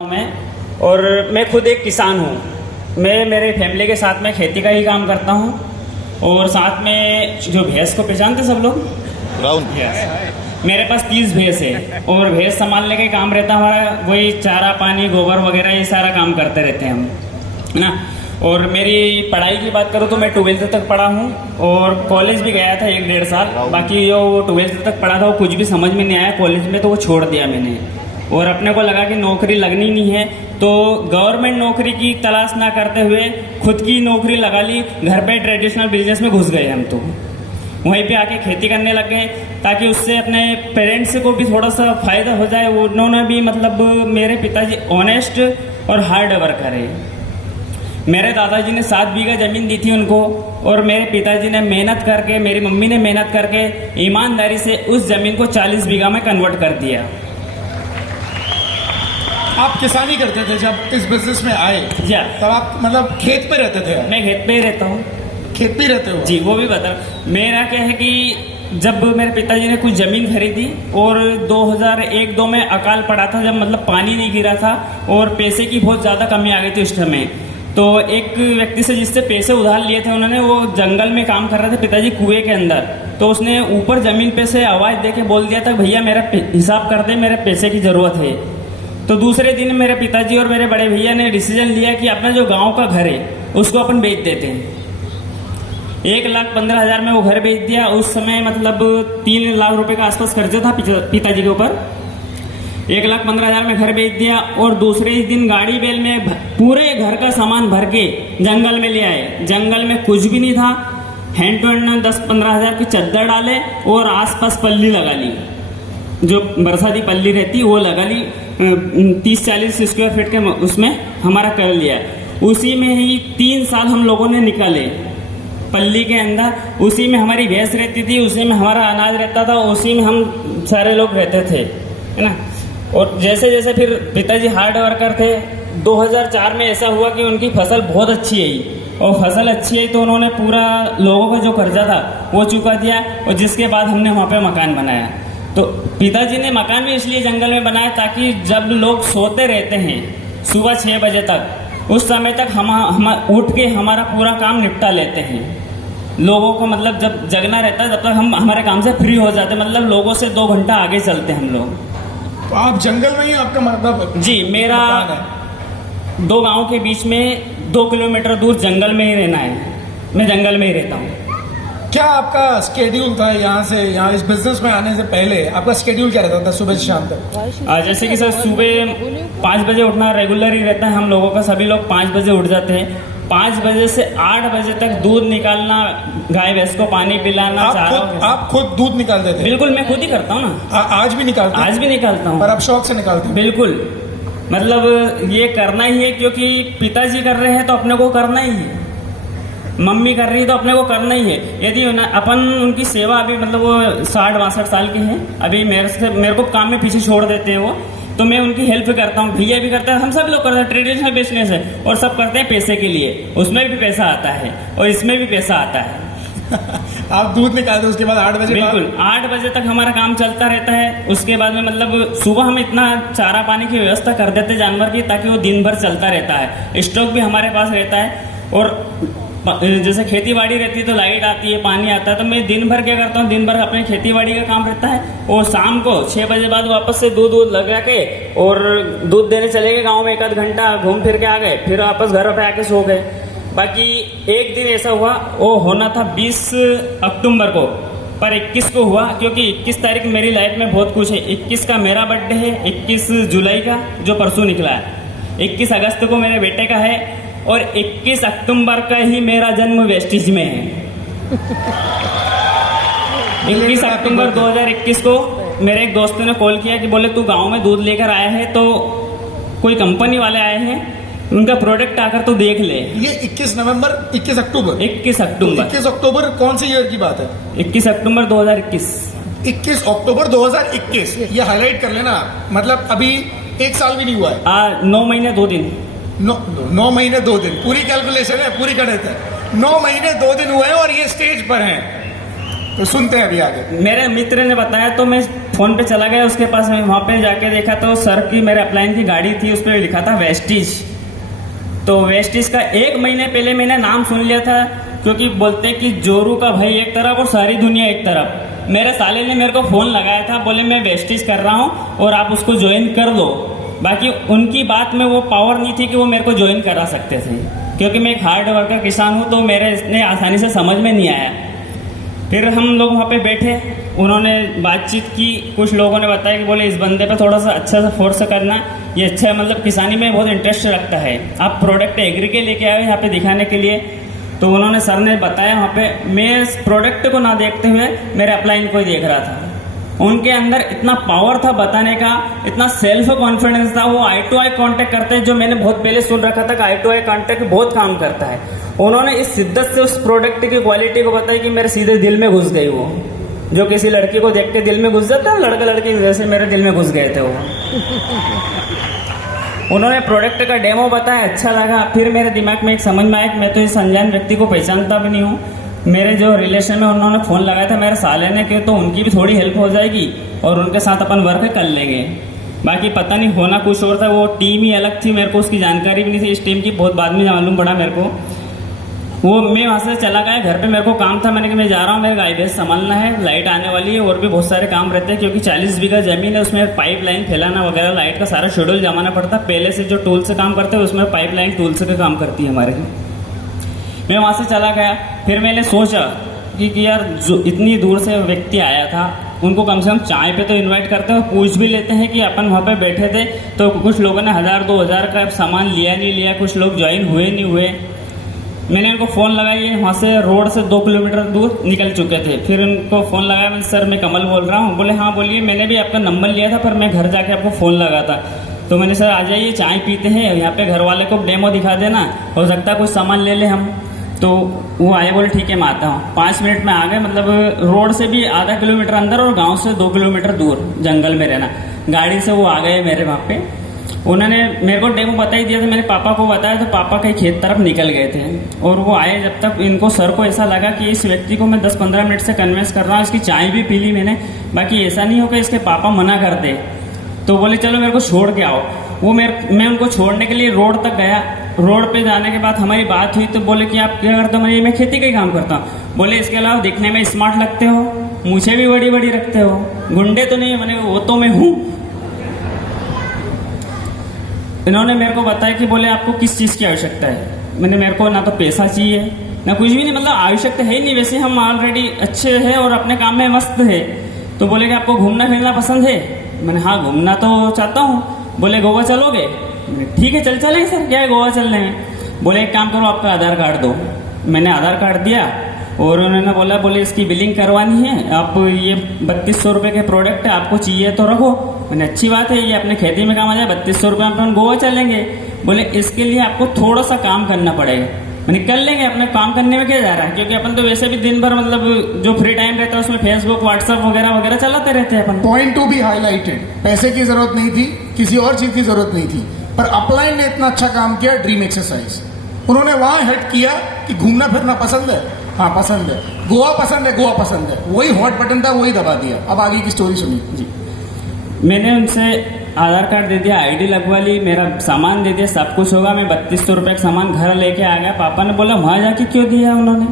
मैं और मैं खुद एक किसान हूँ। मैं मेरे फैमिली के साथ में खेती का ही काम करता हूँ और साथ में जो भैंस को पहचानते सब लोग राउंड मेरे पास 30 भैंस है और भैंस संभालने का काम रहता है हमारा। वही चारा पानी गोबर वगैरह ये सारा काम करते रहते हैं हम, है ना। और मेरी पढ़ाई की बात करूँ तो मैं 12th तक पढ़ा हूँ और कॉलेज भी गया था 1-1.5 साल। बाकी जो 12th तक पढ़ा था वो कुछ भी समझ में नहीं आया कॉलेज में, तो वो छोड़ दिया मैंने। और अपने को लगा कि नौकरी लगनी नहीं है तो गवर्नमेंट नौकरी की तलाश ना करते हुए खुद की नौकरी लगा ली। घर पे ट्रेडिशनल बिजनेस में घुस गए हम, तो वहीं पे आके खेती करने लग गए ताकि उससे अपने पेरेंट्स को भी थोड़ा सा फायदा हो जाए। उन्होंने भी मतलब मेरे पिताजी ऑनेस्ट और हार्ड वर्कर है। मेरे दादाजी ने 7 बीघा ज़मीन दी थी उनको और मेरे पिताजी ने मेहनत करके, मेरी मम्मी ने मेहनत करके ईमानदारी से उस ज़मीन को 40 बीघा में कन्वर्ट कर दिया। आप किसानी करते थे जब इस बिजनेस में आए? या तब आप मतलब खेत पे रहते थे? मैं खेत पे ही रहता हूँ। खेत पे ही रहते हो जी, वो भी बता। मेरा क्या है कि जब मेरे पिताजी ने कुछ ज़मीन खरीदी और 2001-2 में अकाल पड़ा था, जब मतलब पानी नहीं गिरा था और पैसे की बहुत ज़्यादा कमी आ गई थी उस समय। तो एक व्यक्ति से जिससे पैसे उधार लिए थे उन्होंने, वो जंगल में काम कर रहे थे पिताजी कुएं के अंदर, तो उसने ऊपर ज़मीन पे से आवाज़ दे के बोल दिया था भैया मेरा हिसाब कर दे, मेरे पैसे की ज़रूरत है। तो दूसरे दिन मेरे पिताजी और मेरे बड़े भैया ने डिसीजन लिया कि अपना जो गांव का घर है उसको अपन बेच देते हैं। 1,15,000 में वो घर बेच दिया। उस समय मतलब 3 लाख रुपए का आसपास खर्चा था पिताजी के ऊपर। 1,15,000 में घर बेच दिया और दूसरे ही दिन गाड़ी बैल में पूरे घर का सामान भर के जंगल में ले आए। जंगल में कुछ भी नहीं था, हैंड टू हैंड 10-15 हज़ार की चद्दर डाले और आसपास पल्ली लगा ली, जो बरसाती पल्ली रहती वो लगा ली। 30-40 स्क्वायर फीट के उसमें हमारा कर लिया। उसी में ही 3 साल हम लोगों ने निकाले पल्ली के अंदर। उसी में हमारी भैंस रहती थी, उसी में हमारा अनाज रहता था, उसी में हम सारे लोग रहते थे, है ना। और जैसे जैसे फिर पिताजी हार्ड वर्कर थे। 2004 में ऐसा हुआ कि उनकी फसल बहुत अच्छी आई और फसल अच्छी आई तो उन्होंने पूरा लोगों का जो कर्जा था वो चुका दिया और जिसके बाद हमने वहाँ पे मकान बनाया। तो पिताजी ने मकान भी इसलिए जंगल में बनाया ताकि जब लोग सोते रहते हैं सुबह 6 बजे तक, उस समय तक हम उठ के हमारा पूरा काम निपटा लेते हैं। लोगों को मतलब जब जगना रहता है तब तक हम हमारे काम से फ्री हो जाते हैं, मतलब लोगों से 2 घंटा आगे चलते हैं हम लोग। तो आप जंगल में ही आपका मतलब? जी, मेरा 2 गांव के बीच में 2 किलोमीटर दूर जंगल में ही रहना है। मैं जंगल में ही रहता हूँ। क्या आपका स्केड्यूल था यहाँ इस बिजनेस में आने से पहले? आपका स्केड्यूल क्या रहता था सुबह से शाम तक? जैसे कि सर सुबह 5 बजे उठना रेगुलर ही रहता है हम लोगों का। सभी लोग 5 बजे उठ जाते हैं। 5 बजे से 8 बजे तक दूध निकालना, गाय भैंस को पानी पिलाना। आप खुद दूध निकालते थे? बिल्कुल, मैं खुद ही करता हूँ ना। आज भी निकालते? आज भी निकालता हूँ। पर आप शौक से निकालते हैं? बिल्कुल, मतलब ये करना ही है क्योंकि पिताजी कर रहे हैं तो अपने को करना ही है, मम्मी कर रही है तो अपने को करना ही है। यदि अपन उनकी सेवा, अभी मतलब वो 60-62 साल के हैं, अभी मेरे को काम में पीछे छोड़ देते हैं वो, तो मैं उनकी हेल्प करता हूँ। भैया भी करते हैं, हम सब लोग करते हैं। ट्रेडिशनल बिजनेस है और सब करते हैं पैसे के लिए। उसमें भी पैसा आता है और इसमें भी पैसा आता है। आप दूध निकालते उसके बाद 8 बजे? बिल्कुल, 8 बजे तक हमारा काम चलता रहता है। उसके बाद में मतलब सुबह हम इतना चारा पानी की व्यवस्था कर देते जानवर की ताकि वो दिन भर चलता रहता है। स्टॉक भी हमारे पास रहता है और जैसे खेती बाड़ी रहती है तो लाइट आती है, पानी आता है, तो मैं दिन भर क्या करता हूँ, दिन भर अपने खेती बाड़ी का काम रहता है और शाम को 6 बजे बाद वापस से दूध लगा के और दूध देने चले गए गाँव में। 1-आध घंटा घूम फिर के आ गए, फिर वापस घर पे आके सो गए। बाकी एक दिन ऐसा हुआ, वो होना था 20 अक्टूबर को, पर 21 को हुआ क्योंकि 21 तारीख मेरी लाइफ में बहुत कुछ है। 21 का मेरा बर्थडे है, 21 जुलाई का जो परसों निकला है, 21 अगस्त को मेरे बेटे का है और 21 अक्टूबर का ही मेरा जन्म वेस्टिज में है। 21 अक्टूबर 2021 को मेरे एक दोस्त ने कॉल किया कि बोले तू गांव में दूध लेकर आया है, तो कोई कंपनी वाले आए हैं, उनका प्रोडक्ट आकर तो देख ले। ये 21 नवंबर 21 अक्टूबर 21 अक्टूबर 21 अक्टूबर कौन से ईयर की बात है? 21 अक्टूबर 2021। 21 अक्टूबर 2021, ये हाईलाइट कर लेना। मतलब अभी 1 साल भी नहीं हुआ है। 9 महीने 2 दिन। 9 महीने 2 दिन, पूरी कैलकुलेशन है, पूरी गणित है। 9 महीने 2 दिन हुए हैं और ये स्टेज पर हैं। तो सुनते हैं अभी आगे। मेरे मित्र ने बताया तो मैं फ़ोन पे चला गया उसके पास, मैं वहाँ पे जाके देखा तो सर की मेरे अपलाइन की गाड़ी थी, उस पर लिखा था वेस्टिज। तो वेस्टिज का 1 महीने पहले मैंने नाम सुन लिया था, क्योंकि बोलते कि जोरू का भाई एक तरफ और सारी दुनिया एक तरफ। मेरे साले ने मेरे को फ़ोन लगाया था, बोले मैं वेस्टिज कर रहा हूँ और आप उसको ज्वाइन कर दो। बाकी उनकी बात में वो पावर नहीं थी कि वो मेरे को ज्वाइन करा सकते थे, क्योंकि मैं एक हार्ड वर्कर किसान हूँ, तो मेरे इतने आसानी से समझ में नहीं आया। फिर हम लोग वहाँ पे बैठे, उन्होंने बातचीत की, कुछ लोगों ने बताया कि बोले इस बंदे पे थोड़ा सा अच्छा सा फोर्स करना, ये अच्छा है, मतलब किसानी में बहुत इंटरेस्ट रखता है, आप प्रोडक्ट एग्री के लेके आए यहाँ पे दिखाने के लिए। तो उन्होंने सर ने बताया वहाँ पे, मैं इस प्रोडक्ट को ना देखते हुए मेरे अपलाइन को ही देख रहा था। उनके अंदर इतना पावर था बताने का, इतना सेल्फ कॉन्फिडेंस था, वो आई टू आई कांटेक्ट करते हैं, जो मैंने बहुत पहले सुन रखा था कि आई टू आई कांटेक्ट बहुत काम करता है। उन्होंने इस शिद्दत से उस प्रोडक्ट की क्वालिटी को बताई कि मेरे सीधे दिल में घुस गई वो, जो किसी लड़की को देख के दिल में घुस जाता है, लड़का लड़की जैसे मेरे दिल में घुस गए थे वो। उन्होंने प्रोडक्ट का डेमो बताया, अच्छा लगा। फिर मेरे दिमाग में एक समझ में आया कि मैं तो इस अनजान व्यक्ति को पहचानता भी नहीं हूँ। मेरे जो रिलेशन में उन्होंने फ़ोन लगाया था मेरे साले ने, कि तो उनकी भी थोड़ी हेल्प हो जाएगी और उनके साथ अपन वर्क कर लेंगे। बाकी पता नहीं होना कुछ और था, वो टीम ही अलग थी, मेरे को उसकी जानकारी भी नहीं थी इस टीम की, बहुत बाद में मालूम पड़ा मेरे को। वो मैं वहाँ से चला गया, घर पे मेरे को काम था, मैंने कहा मैं जा रहा हूँ, मेरे गाय भैंस संभालना है, लाइट आने वाली है और भी बहुत सारे काम रहते हैं, क्योंकि 40 बीघा ज़मीन है, उसमें पाइप लाइन फैलाना वगैरह, लाइट का सारा शेड्यूल जमाना पड़ता। पहले से जो टूल से काम करते हैं उसमें पाइप लाइन टूल से का काम करती है हमारे। मैं वहाँ से चला गया। फिर मैंने सोचा कि यार जो इतनी दूर से व्यक्ति आया था, उनको कम से कम चाय पे तो इनवाइट करते हैं और पूछ भी लेते हैं कि अपन वहाँ पे बैठे थे तो कुछ लोगों ने 1000-2000 का सामान लिया नहीं लिया, कुछ लोग ज्वाइन हुए नहीं हुए। मैंने उनको फ़ोन लगाई, वहाँ से रोड से 2 किलोमीटर दूर निकल चुके थे। फिर उनको फ़ोन लगाया, मैं सर मैं कमल बोल रहा हूँ। बोले हाँ बोलिए, मैंने भी आपका नंबर लिया था पर मैं घर जाके आपको फ़ोन लगा था। तो मैंने सर आ जाइए, चाय पीते हैं, यहाँ पे घर वाले को डेमो दिखा देना, हो सकता है कुछ सामान ले ले हम। तो वो आए, बोले ठीक है मैं आता हूँ। 5 मिनट में आ गए, मतलब रोड से भी आधा किलोमीटर अंदर और गाँव से 2 किलोमीटर दूर जंगल में रहना। गाड़ी से वो आ गए मेरे वहाँ पे। उन्होंने मेरे को डेमो बता ही दिया था, मेरे पापा को बताया तो पापा कहीं खेत तरफ निकल गए थे। और वो आए, जब तक इनको सर को ऐसा लगा कि इस व्यक्ति को मैं 10-15 मिनट से कन्विंस कर रहा हूँ, इसकी चाय भी पी ली मैंने, बाकी ऐसा नहीं हो कि इसके पापा मना कर दे। तो बोले चलो मेरे को छोड़ के आओ। वो मैं उनको छोड़ने के लिए रोड तक गया। रोड पे जाने के बाद हमारी बात हुई तो बोले कि आप क्या करते हो? मैं खेती का ही काम करता हूँ। बोले इसके अलावा दिखने में स्मार्ट लगते हो, मुझे भी बड़ी बड़ी रखते हो, गुंडे तो नहीं है? मैंने वो तो मैं हूँ। इन्होंने मेरे को बताया कि बोले आपको किस चीज़ की आवश्यकता है? मैंने मेरे को ना तो पैसा चाहिए ना कुछ भी नहीं, मतलब आवश्यकता है ही नहीं, वैसे हम ऑलरेडी अच्छे हैं और अपने काम में मस्त है। तो बोले कि आपको घूमना फिरना पसंद है? मैंने हाँ घूमना तो चाहता हूँ। बोले गोवा चलोगे? ठीक है चल चलेंगे सर, क्या है गोवा चलने में। बोले एक काम करो, आपका आधार कार्ड दो। मैंने आधार कार्ड दिया और उन्होंने बोले इसकी बिलिंग करवानी है, आप ये 3200 रुपये के प्रोडक्ट है, आपको चाहिए तो रखो। मैंने अच्छी बात है, ये अपने खेती में काम आ जाए, 3200 रुपये में अपन गोवा चलेंगे। बोले इसके लिए आपको थोड़ा सा काम करना पड़ेगा। मैंने कर लेंगे, अपने काम करने में क्या जा रहा है, क्योंकि अपन तो वैसे भी दिन भर मतलब जो फ्री टाइम रहता है उसमें फेसबुक व्हाट्सएप वगैरह वगैरह चलाते रहते हैं अपन। पॉइंट टू बी हाईलाइटेड, पैसे की जरूरत नहीं थी, किसी और चीज की जरूरत नहीं थी, पर अपलाइन ने इतना अच्छा काम किया, ड्रीम एक्सरसाइज। उन्होंने वहां हेड किया कि घूमना फिरना पसंद है, हाँ पसंद है, गोवा पसंद है, गोवा पसंद है, वही हॉट बटन था, वही दबा दिया। अब आगे की स्टोरी सुनिए जी। मैंने उनसे आधार कार्ड दे दिया, आईडी लगवा ली, मेरा सामान दे दिया, सब कुछ होगा। मैं 3200 रुपये का सामान घर लेके आ गया। पापा ने बोला वहाँ जाके क्यों दिया उन्होंने?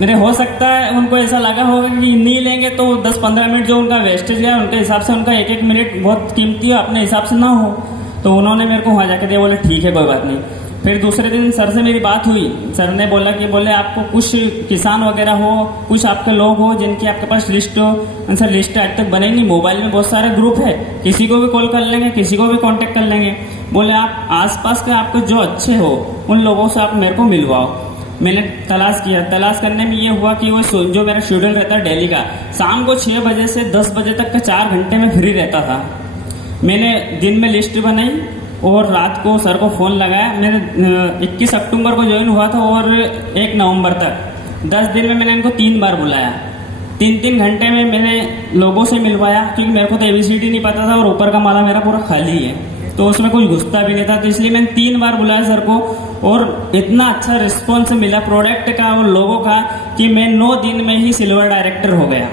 मेरे हो सकता है उनको ऐसा लगा होगा कि नहीं लेंगे तो 10-15 मिनट जो उनका वेस्टेज गया, उनके हिसाब से उनका 1-1 मिनट बहुत कीमती हो, अपने हिसाब से ना हो। तो उन्होंने मेरे को वहाँ जाके दिया। बोले ठीक है कोई बात नहीं। फिर दूसरे दिन सर से मेरी बात हुई। सर ने बोला कि बोले आपको कुछ किसान वगैरह हो, कुछ आपके लोग हो जिनकी आपके पास लिस्ट हो। सर लिस्ट आज तक बने नहीं, मोबाइल में बहुत सारे ग्रुप है, किसी को भी कॉल कर लेंगे, किसी को भी कांटेक्ट कर लेंगे। बोले आप आसपास के आपको जो अच्छे हो उन लोगों से आप मेरे को मिलवाओ। मैंने तलाश किया। तलाश करने में ये हुआ कि वो जो मेरा शेड्यूल रहता है डेली का, शाम को 6 बजे से 10 बजे तक का 4 घंटे में फ्री रहता था। मैंने दिन में लिस्ट बनाई और रात को सर को फ़ोन लगाया। मैंने 21 अक्टूबर को ज्वाइन हुआ था और 1 नवंबर तक 10 दिन में मैंने इनको 3 बार बुलाया। 3-3 घंटे में मैंने लोगों से मिलवाया, क्योंकि मेरे को तो ABCD नहीं पता था और ऊपर का माला मेरा पूरा खाली है, तो उसमें कुछ घुसता भी नहीं था। तो इसलिए मैंने 3 बार बुलाया सर को और इतना अच्छा रिस्पॉन्स मिला प्रोडक्ट का और लोगों का कि मैं 9 दिन में ही सिल्वर डायरेक्टर हो गया।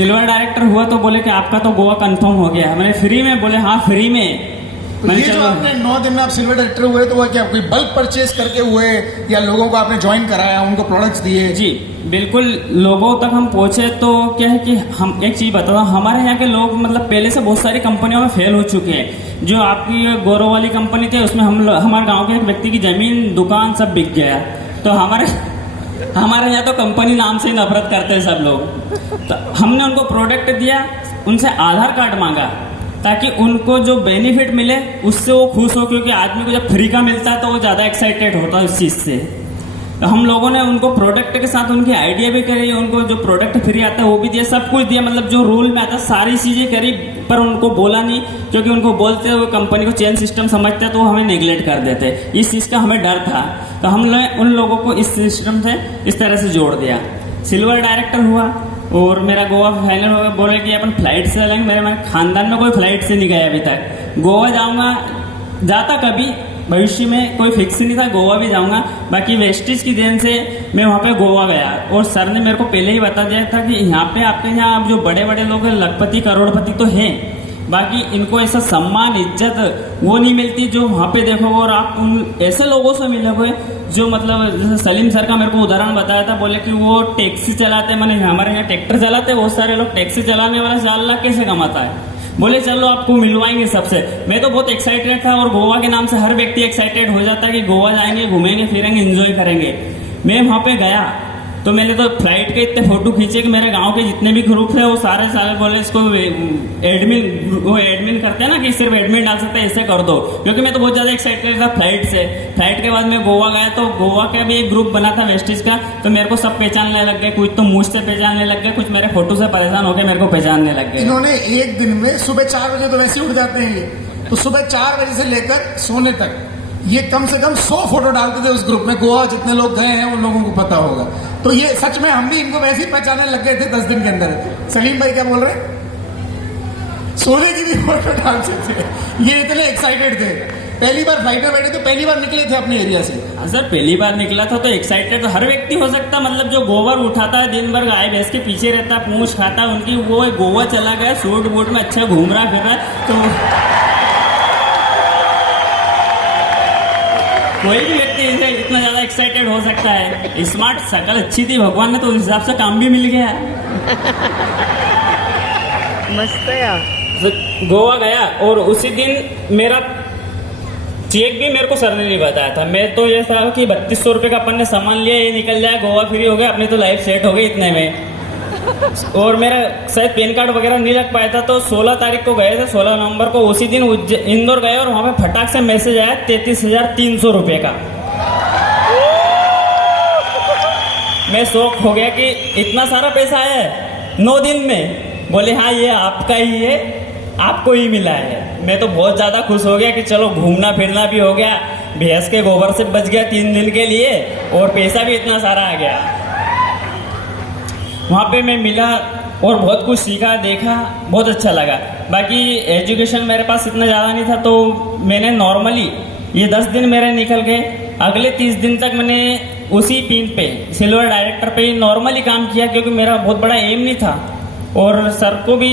सिल्वर डायरेक्टर हुआ तो बोले कि आपका तो गोवा कंफर्म हो गया। मैंने फ्री में, बोले हाँ फ्री में। तो मैंने ये जो चलो, आपने 9 दिन में आप सिल्वर डायरेक्टर हुए तो वो क्या कोई बल्क परचेज करके हुए या लोगों को आपने ज्वाइन कराया, उनको प्रोडक्ट्स दिए? जी बिल्कुल, लोगों तक हम पहुंचे तो क्या है कि हम एक चीज बताता हूँ, हमारे यहाँ के लोग मतलब पहले से बहुत सारी कंपनियों में फेल हो चुके हैं। जो आपकी गौरव वाली कंपनी थी उसमें हमारे गांव के एक व्यक्ति की जमीन दुकान सब बिक गया। तो हमारे यहाँ तो कंपनी नाम से ही नफरत करते हैं सब लोग। तो हमने उनको प्रोडक्ट दिया, उनसे आधार कार्ड मांगा ताकि उनको जो बेनिफिट मिले उससे वो खुश हो, क्योंकि आदमी को जब फ्री का मिलता है तो वो ज़्यादा एक्साइटेड होता है उस चीज़ से। तो हम लोगों ने उनको प्रोडक्ट के साथ उनकी आइडिया भी करी, उनको जो प्रोडक्ट फ्री आता है वो भी दिया, सब कुछ दिया, मतलब जो रूल में आता है सारी चीज़ें करी, पर उनको बोला नहीं, क्योंकि उनको बोलते हुए कंपनी को चेन सिस्टम समझते हैं तो वो हमें नेग्लेक्ट कर देते। इस चीज़ का हमें डर था, तो हमने उन लोगों को इस सिस्टम से इस तरह से जोड़ दिया। सिल्वर डायरेक्टर हुआ और मेरा गोवा फाइनल हो गया। बोले कि अपन फ्लाइट से चलेंगे, मेरे खानदान में कोई फ्लाइट से नहीं गया अभी तक। गोवा जाऊंगा, जाता कभी भविष्य में कोई फिक्स नहीं था, गोवा भी जाऊंगा। बाकी वेस्टिज की देन से मैं वहाँ पे गोवा गया और सर ने मेरे को पहले ही बता दिया था कि यहाँ पे आपके यहाँ जो बड़े बड़े लोग हैं, लखपति करोड़पति तो हैं, बाकी इनको ऐसा सम्मान इज्जत वो नहीं मिलती जो वहाँ पे देखोगे। और आप उन ऐसे लोगों से मिलोगे जो मतलब जैसे सलीम सर का मेरे को उदाहरण बताया था, बोले कि वो टैक्सी चलाते, मैंने हमारे यहाँ ट्रैक्टर चलाते, बहुत सारे लोग टैक्सी चलाने वाला 4 लाख कैसे कमाता है। बोले चलो आपको मिलवाएंगे सबसे। मैं तो बहुत एक्साइटेड था, और गोवा के नाम से हर व्यक्ति एक्साइटेड हो जाता है कि गोवा जाएंगे, घूमेंगे फिरेंगे, एंजॉय करेंगे। मैं वहाँ पे गया तो मैंने तो फ्लाइट के इतने फोटो खींचे कि मेरे गांव के जितने भी ग्रुप थे वो सारे बोले इसको एडमिन करते हैं ना कि सिर्फ एडमिन डाल सकते हैं, ऐसे कर दो, क्योंकि मैं तो बहुत ज्यादा एक्साइटेड था फ्लाइट से। फ्लाइट के बाद मैं गोवा गया तो गोवा का भी एक ग्रुप बना था वेस्टिज का, तो मेरे को सब पहचानने लग गए, कुछ तो मुझसे पहचानने लग गए, कुछ मेरे फोटो से परेशान होकर मेरे को पहचानने लग गए। इन्होंने एक दिन में सुबह 4 बजे तो वैसे ही उठ जाते हैं ये, तो सुबह 4 बजे से लेकर सोने तक ये कम से कम 100 फोटो डालते थे उस ग्रुप में। गोवा जितने लोग गए हैं उन लोगों को पता होगा। तो ये सच में हम भी इनको वैसे ही पहचानने लग गए थे 10 दिन के अंदर। सलीम भाई क्या बोल रहे हैं? सोने की भी फोटो डालते थे, ये इतने एक्साइटेड थे। पहली बार फ्लाइट में बैठे थे, पहली बार निकले थे अपने एरिया से। सर पहली बार निकला था तो एक्साइटेड तो हर व्यक्ति हो सकता, मतलब जो गोबर उठाता है दिन भर गाय भैंस के पीछे रहता है, पूंछ खाता है उनकी, वो गोवा चला गया सूट बूट में अच्छा घूम रहा फिर रहा है, तो कोई भी व्यक्ति इतना ज्यादा एक्साइटेड हो सकता है। स्मार्ट शकल अच्छी थी, भगवान ने तो उस हिसाब से काम भी मिल गया। मस्त है यार। तो गोवा गया और उसी दिन मेरा चेक भी मेरे को सर ने नहीं बताया था। मैं तो ये था कि 3200 रुपये का अपन ने सामान लिया, ये निकल जाए, गोवा फ्री हो गया, अपनी तो लाइफ सेट हो गई इतने में। और मेरा शायद पैन कार्ड वगैरह नहीं लग पाया था, तो 16 तारीख को गए थे, 16 नवंबर को। उसी दिन इंदौर गए और वहां पे फटाक से मैसेज आया 33,300 रुपये का। मैं शौक हो गया कि इतना सारा पैसा आया है 9 दिन में। बोले हाँ ये आपका ही है, आपको ही मिला है। मैं तो बहुत ज्यादा खुश हो गया कि चलो घूमना फिरना भी हो गया, भैंस के गोबर से बच गया 3 दिन के लिए, और पैसा भी इतना सारा आ गया। वहाँ पे मैं मिला और बहुत कुछ सीखा, देखा, बहुत अच्छा लगा। बाकी एजुकेशन मेरे पास इतना ज़्यादा नहीं था, तो मैंने नॉर्मली ये 10 दिन मेरे निकल गए। अगले 30 दिन तक मैंने उसी पिन पे, सिल्वर डायरेक्टर पे ही नॉर्मली काम किया, क्योंकि मेरा बहुत बड़ा एम नहीं था। और सर को भी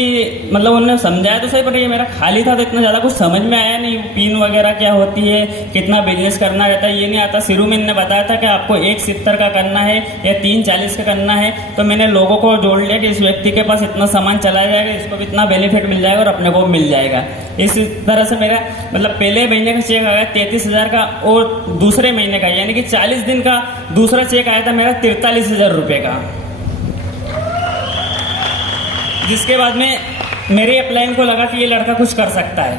मतलब उन्होंने समझाया तो सही, पर ये मेरा खाली था तो इतना ज़्यादा कुछ समझ में आया नहीं। पिन वगैरह क्या होती है, कितना बिजनेस करना रहता है, ये नहीं आता। शुरू में इन्होंने बताया था कि आपको 170 का करना है या 340 का करना है, तो मैंने लोगों को जोड़ लिया कि इस व्यक्ति के पास इतना सामान चलाया जाएगा, इसको भी इतना बेनिफिट मिल जाएगा और अपने को मिल जाएगा। इस तरह से मेरा मतलब पहले महीने का चेक आया 33,000 का, और दूसरे महीने का यानी कि 40 दिन का दूसरा चेक आया था मेरा 43,000 रुपये का। जिसके बाद में मेरे अपलाइन को लगा कि ये लड़का कुछ कर सकता है।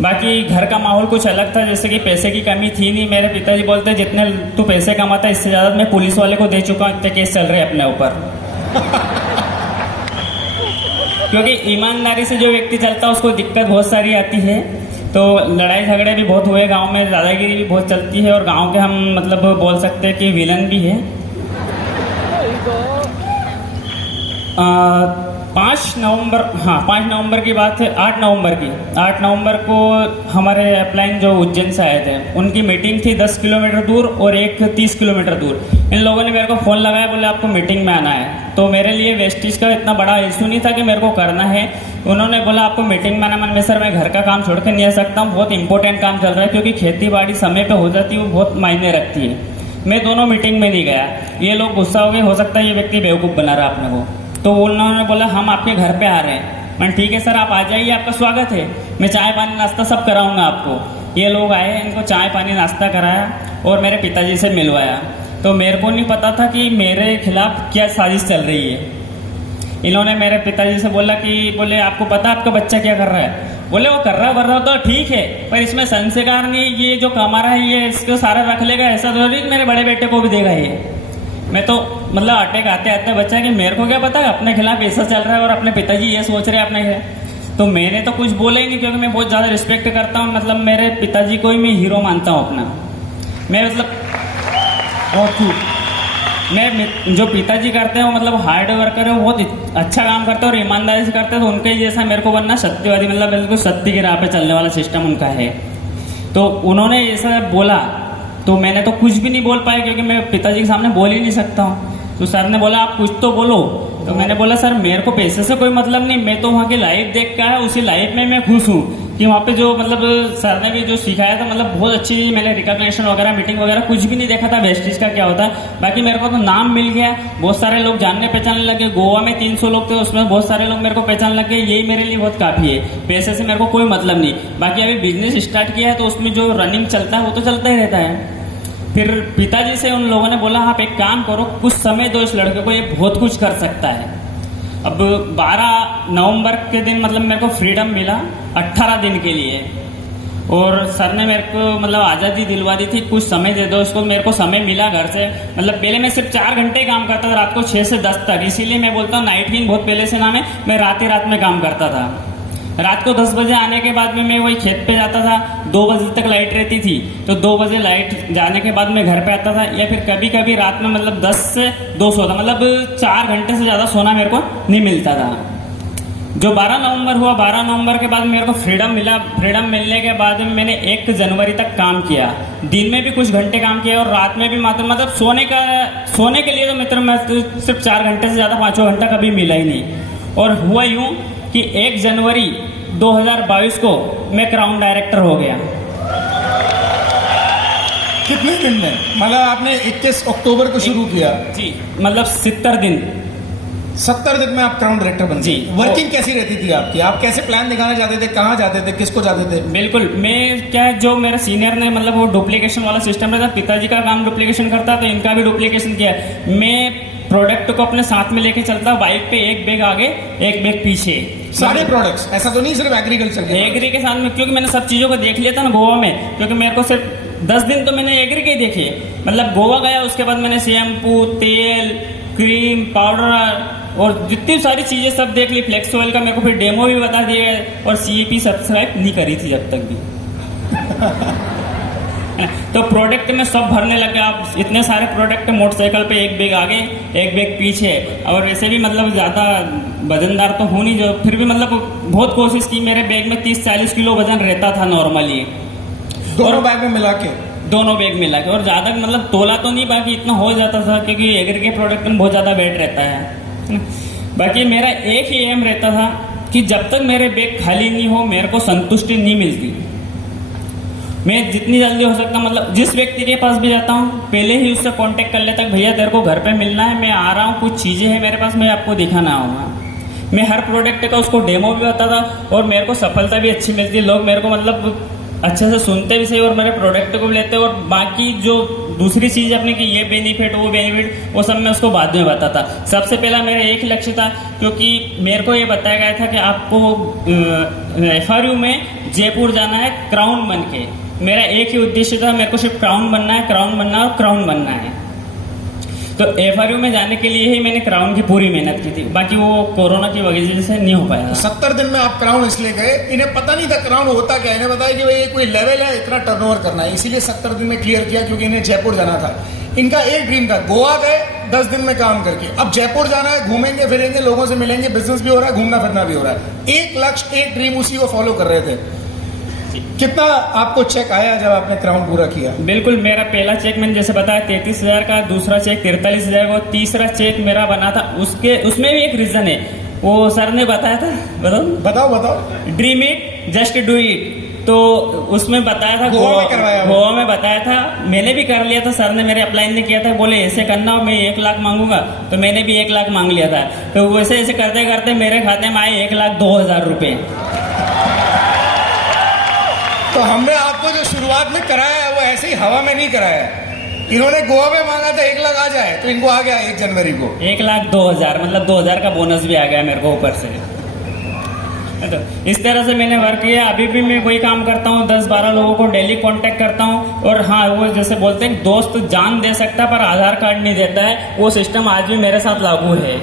बाकी घर का माहौल कुछ अलग था, जैसे कि पैसे की कमी थी नहीं। मेरे पिताजी बोलते जितने तू पैसे कमाता है इससे ज़्यादा मैं पुलिस वाले को दे चुका हूँ, इतने केस चल रहे हैं अपने ऊपर। क्योंकि ईमानदारी से जो व्यक्ति चलता है उसको दिक्कत बहुत सारी आती है, तो लड़ाई झगड़े भी बहुत हुए गांव में, दादागिरी भी बहुत चलती है, और गांव के हम मतलब बोल सकते हैं कि विलन भी है। 5 नवंबर की बात है। 8 नवंबर को हमारे अपलाइन जो उज्जैन से आए थे, उनकी मीटिंग थी 10 किलोमीटर दूर और एक 30 किलोमीटर दूर। इन लोगों ने मेरे को फ़ोन लगाया, बोले आपको मीटिंग में आना है। तो मेरे लिए वेस्टेज का इतना बड़ा इशू नहीं था कि मेरे को करना है। उन्होंने बोला आपको मीटिंग में आना। मन में सर मैं घर का काम छोड़ कर नहीं आ सकता हूँ, बहुत इंपॉर्टेंट काम चल रहा है, क्योंकि खेती बाड़ी समय पर हो जाती है, वो बहुत मायने रखती है। मैं दोनों मीटिंग में नहीं गया। ये लोग गुस्सा हो गए, हो सकता है ये व्यक्ति बेवकूफ़ बना रहा अपने को। तो उन्होंने बोला हम आपके घर पे आ रहे हैं। मैं ठीक है सर आप आ जाइए, आपका स्वागत है, मैं चाय पानी नाश्ता सब कराऊंगा आपको। ये लोग आए, इनको चाय पानी नाश्ता कराया और मेरे पिताजी से मिलवाया। तो मेरे को नहीं पता था कि मेरे खिलाफ क्या साजिश चल रही है। इन्होंने मेरे पिताजी से बोले आपको पता आपका बच्चा क्या कर रहा है? बोले वो कर रहा तो ठीक है, पर इसमें संस्कार नहीं, ये जो कमा रहा है ये इसको सारा रख लेगा, ऐसा थोड़ी मेरे बड़े बेटे को भी देगा ये। मैं तो मतलब अटैक आते बच्चा कि मेरे को क्या पता है अपने खिलाफ ऐसा चल रहा है और अपने पिताजी ये सोच रहे हैं अपने खिलाफ। तो मैंने तो कुछ बोला ही नहीं, क्योंकि मैं बहुत ज़्यादा रिस्पेक्ट करता हूँ, मतलब मेरे पिताजी को ही मैं हीरो मानता हूँ अपना। मैं मतलब बहुत खूब। मैं जो पिताजी करते हैं वो मतलब हार्ड वर्कर है, वो बहुत अच्छा काम करते हैं और ईमानदारी से करते हैं। तो उनके ही जैसा मेरे को बनना सत्यवादी, मतलब बिल्कुल सत्य की राह पे चलने वाला सिस्टम उनका है। तो उन्होंने ऐसा बोला तो मैंने तो कुछ भी नहीं बोल पाया, क्योंकि मैं पिताजी के सामने बोल ही नहीं सकता हूँ। तो सर ने बोला आप कुछ तो बोलो। तो मैंने बोला सर मेरे को पैसे से कोई मतलब नहीं, मैं तो वहाँ की लाइफ देख के आया, उसी लाइफ में मैं खुश हूँ कि वहाँ पे जो मतलब सर ने भी जो सिखाया था मतलब बहुत अच्छी चीज़। मैंने रिकॉग्निशन वगैरह मीटिंग वगैरह कुछ भी नहीं देखा था वेस्टेज का क्या होता है। बाकी मेरे को तो नाम मिल गया, बहुत सारे लोग जानने पहचानने लगे। गोवा में 300 लोग थे, उसमें बहुत सारे लोग मेरे को पहचान लगे। यही मेरे लिए बहुत काफ़ी है, पैसे से मेरे को कोई मतलब नहीं। बाकी अभी बिजनेस स्टार्ट किया है तो उसमें जो रनिंग चलता है वो तो चलता ही रहता है। फिर पिताजी से उन लोगों ने बोला आप एक काम करो, कुछ समय दो इस लड़के को, ये बहुत कुछ कर सकता है। अब 12 नवंबर के दिन मतलब मेरे को फ्रीडम मिला 18 दिन के लिए, और सर ने मेरे को मतलब आज़ादी दिलवा दी थी, कुछ समय दे दो इसको। मेरे को समय मिला घर से, मतलब पहले मैं सिर्फ 4 घंटे काम करता था रात को 6 से 10 तक, इसीलिए मैं बोलता हूँ नाइट किंग बहुत पहले से नाम है। मैं रात ही रात में काम करता था। रात को 10 बजे आने के बाद में मैं वही खेत पे जाता था, 2 बजे तक लाइट रहती थी, तो 2 बजे लाइट जाने के बाद मैं घर पे आता था, या फिर कभी कभी रात में मतलब 10 से 2 सोता, मतलब 4 घंटे से ज़्यादा सोना मेरे को नहीं मिलता था। जो 12 नवंबर हुआ, 12 नवंबर के बाद मेरे को फ्रीडम मिला। फ्रीडम मिलने के बाद में मैंने 1 जनवरी तक काम किया, दिन में भी कुछ घंटे काम किया और रात में भी मात्र मतलब सोने के लिए तो मित्र मैं सिर्फ 4 घंटे से ज़्यादा 5 घंटा कभी मिला ही नहीं। और हुआ यूँ कि 1 जनवरी 2022 को मैं क्राउन डायरेक्टर हो गया। कितने दिन में? मतलब आपने 21 अक्टूबर को शुरू किया जी, मतलब 70 दिन 70 दिन में आप क्राउन डायरेक्टर बन जी। गए। वर्किंग कैसी रहती थी आपकी? आप कैसे प्लान दिखाना चाहते थे, कहाँ जाते थे, किसको जाते थे? बिल्कुल, मैं क्या जो मेरा सीनियर ने मतलब वो डुप्लीकेशन वाला सिस्टम रहता, पिताजी का काम डुप्लीकेशन करता तो इनका भी डुप्लीकेशन किया। मैं प्रोडक्ट को अपने साथ में लेके चलता, बाइक पे 1 बैग आगे 1 बैग पीछे, सारे प्रोडक्ट्स, ऐसा तो नहीं सिर्फ एग्रीकल्चर के? एग्री के साथ में, क्योंकि मैंने सब चीज़ों को देख लिया था ना गोवा में, क्योंकि मेरे को सिर्फ 10 दिन तो मैंने एग्री के देखे। मतलब गोवा गया, उसके बाद मैंने शैम्पू, तेल, क्रीम, पाउडर और जितनी सारी चीज़ें सब देख ली। फ्लेक्स ऑयल का मेरे को फिर डेमो भी बता दिया गया, और CEP सब्सक्राइब नहीं करी थी जब तक भी। तो प्रोडक्ट में सब भरने लगे। आप इतने सारे प्रोडक्ट मोटरसाइकिल पे 1 बैग आगे 1 बैग पीछे, और वैसे भी मतलब ज़्यादा वजनदार तो हूँ नहीं, जो फिर भी मतलब बहुत कोशिश की। मेरे बैग में 30-40 किलो वजन रहता था नॉर्मली, दोनों बैग में मिला के? दोनों बैग मिला के, और ज़्यादा मतलब तोला तो नहीं, बाकी इतना हो जाता था, क्योंकि एग्री के प्रोडक्ट में बहुत ज़्यादा वेट रहता है। बाकी मेरा एक ही एम रहता था कि जब तक मेरे बैग खाली नहीं हो मेरे को संतुष्टि नहीं मिलती। मैं जितनी जल्दी हो सकता मतलब जिस व्यक्ति के पास भी जाता हूँ पहले ही उससे कांटेक्ट कर लेता भैया तेरे को घर पे मिलना है, मैं आ रहा हूँ, कुछ चीज़ें हैं मेरे पास, मैं आपको दिखाना आऊँगा। मैं हर प्रोडक्ट का उसको डेमो भी बताता और मेरे को सफलता भी अच्छी मिलती। लोग मेरे को मतलब अच्छे से सुनते भी सही और मेरे प्रोडक्ट को भी लेते, और बाकी जो दूसरी चीज़ अपनी कि ये बेनिफिट वो बेनिफिट वो सब मैं उसको बाद में बताता। सबसे पहला मेरा एक लक्ष्य था, क्योंकि मेरे को ये बताया गया था कि आपको FRU में जयपुर जाना है क्राउन बन के। मेरा एक ही उद्देश्य था, मेरे को सिर्फ क्राउन बनना है, क्राउन बनना है और क्राउन बनना है। तो FRU में जाने के लिए ही मैंने क्राउन की पूरी मेहनत की थी, बाकी वो कोरोना की वजह से नहीं हो पाया। 70 दिन में आप क्राउन इसलिए गए, इन्हें पता नहीं था क्राउन होता क्या। इन्हें बताया कि भाई कोई लेवल है, इतना टर्नओवर करना है, इसीलिए 70 दिन में क्लियर किया, क्योंकि इन्हें जयपुर जाना था। इनका एक ड्रीम था, गोवा गए, 10 दिन में काम करके। अब जयपुर जाना है, घूमेंगे फिरेंगे, लोगों से मिलेंगे, बिजनेस भी हो रहा है, घूमना फिरना भी हो रहा है। एक लक्ष्य, एक ड्रीम, उसी को फॉलो कर रहे थे। कितना आपको चेक आया जब आपने क्राउन पूरा किया? बिल्कुल, मेरा पहला चेक मैंने जैसे बताया 33,000 का, दूसरा चेक 43,000 का, तीसरा चेक मेरा बना था। उसमें भी एक रीजन है, वो सर ने बताया था। बताओ। Dream it just do it, तो उसमें बताया था, गोवा में करवाया, गोवा में बताया था। मैंने भी कर लिया था, सर ने मेरे अप्लाई ने किया था, बोले ऐसे करना मैं 1 लाख मांगूंगा, तो मैंने भी 1 लाख मांग लिया था। तो वैसे ऐसे करते करते मेरे खाते में आए 1,02,000 रुपये। तो हमने आपको जो शुरुआत में कराया है वो ऐसे ही हवा में नहीं कराया है। इन्होंने गोवा में मांगा था 1 लाख आ जाए, तो इनको आ गया 1 जनवरी को 1,02,000, मतलब 2,000 का बोनस भी आ गया मेरे को ऊपर से। तो इस तरह से मैंने वर्क किया। अभी भी मैं वही काम करता हूँ, 10-12 लोगों को डेली कांटेक्ट करता हूँ। और हाँ, वो जैसे बोलते हैं दोस्त जान दे सकता पर आधार कार्ड नहीं देता है, वो सिस्टम आज भी मेरे साथ लागू है।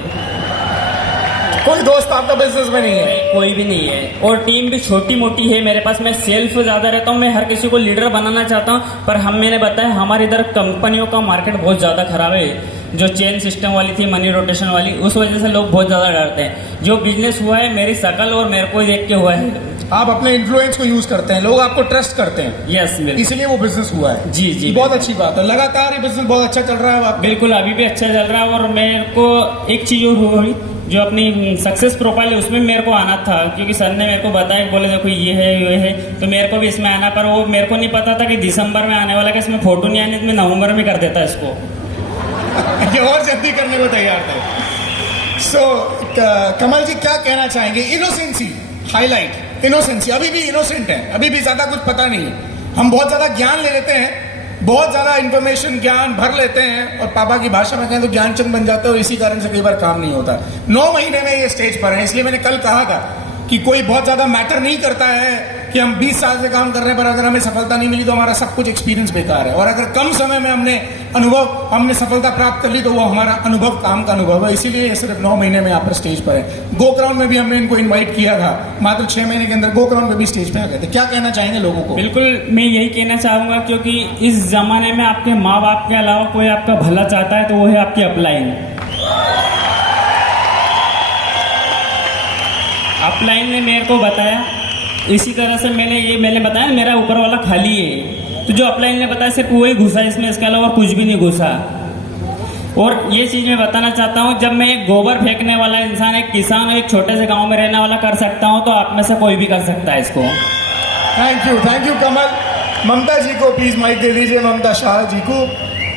कोई दोस्त आपका बिजनेस में नहीं है? कोई भी नहीं है, और टीम भी छोटी मोटी है मेरे पास। मैं सेल्फ ज्यादा रहता हूँ, मैं हर किसी को लीडर बनाना चाहता हूँ, पर मैंने बताया हमारे इधर कंपनियों का मार्केट बहुत ज्यादा खराब है। जो चेन सिस्टम वाली थी, मनी रोटेशन वाली, उस वजह से लोग बहुत ज्यादा डरते हैं। जो बिजनेस हुआ है मेरी शकल और मेरे को देख के हुआ है। आप अपने इन्फ्लुएंस को यूज करते हैं, लोग आपको ट्रस्ट करते हैं। यस, इसलिए वो बिजनेस हुआ है। जी जी, बहुत अच्छी बात है। लगातार ये बिजनेस बहुत अच्छा चल रहा है आपका? बिल्कुल, अभी भी अच्छा चल रहा है। और मेरे को एक चीज और हुई, जो अपनी सक्सेस प्रोफाइल है उसमें मेरे को आना था, क्योंकि सर ने मेरे को बताया, बोले देखो ये है, तो मेरे को भी इसमें आना। पर वो मेरे को नहीं पता था कि दिसंबर में आने वाला, कि इसमें फोटो नहीं आने, तो मैं नवंबर में कर देता इसको। ये और जल्दी करने को तैयार थे। सो कमल जी क्या कहना चाहेंगे? Innocency highlight, innocency. अभी भी इनोसेंट है, अभी भी ज्यादा कुछ पता नहीं है। हम बहुत ज्यादा ज्ञान ले लेते हैं, बहुत ज्यादा इंफॉर्मेशन ज्ञान भर लेते हैं, और पापा की भाषा में कहें तो ज्ञानचंद बन जाते हैं, और इसी कारण से कई बार काम नहीं होता। 9 महीने में ये स्टेज पर है। इसलिए मैंने कल कहा था कि कोई बहुत ज्यादा मैटर नहीं करता है कि हम 20 साल से काम कर रहे हैं, पर अगर हमें सफलता नहीं मिली तो हमारा सब कुछ एक्सपीरियंस बेकार है। और अगर कम समय में हमने सफलता प्राप्त कर ली तो वो हमारा अनुभव, काम का अनुभव है। इसीलिए ये सिर्फ 9 महीने में यहाँ पर स्टेज पर है। गो क्राउन में भी हमने इनको इन्वाइट किया था, मात्र 6 महीने के अंदर गो क्राउन में भी स्टेज पे आ गए थे। क्या कहना चाहेंगे लोगों को? बिल्कुल, मैं यही कहना चाहूंगा, क्योंकि इस जमाने में आपके माँ बाप के अलावा कोई आपका भला चाहता है तो वो है आपकी अपलाइन। अपलाइन ने मेरे को बताया, इसी तरह से मैंने बताया मेरा ऊपर वाला खाली है, तो जो अपलाइन ने बताया सिर्फ वही घुसा इसमें, इसके अलावा कुछ भी नहीं घुसा। और ये चीज मैं बताना चाहता हूँ, जब मैं एक गोबर फेंकने वाला इंसान, एक किसान और एक छोटे से गांव में रहने वाला कर सकता हूँ, तो आप में से कोई भी कर सकता है इसको। थैंक यू कमल। ममता जी को प्लीज माइक दे दीजिए, ममता शाह जी को।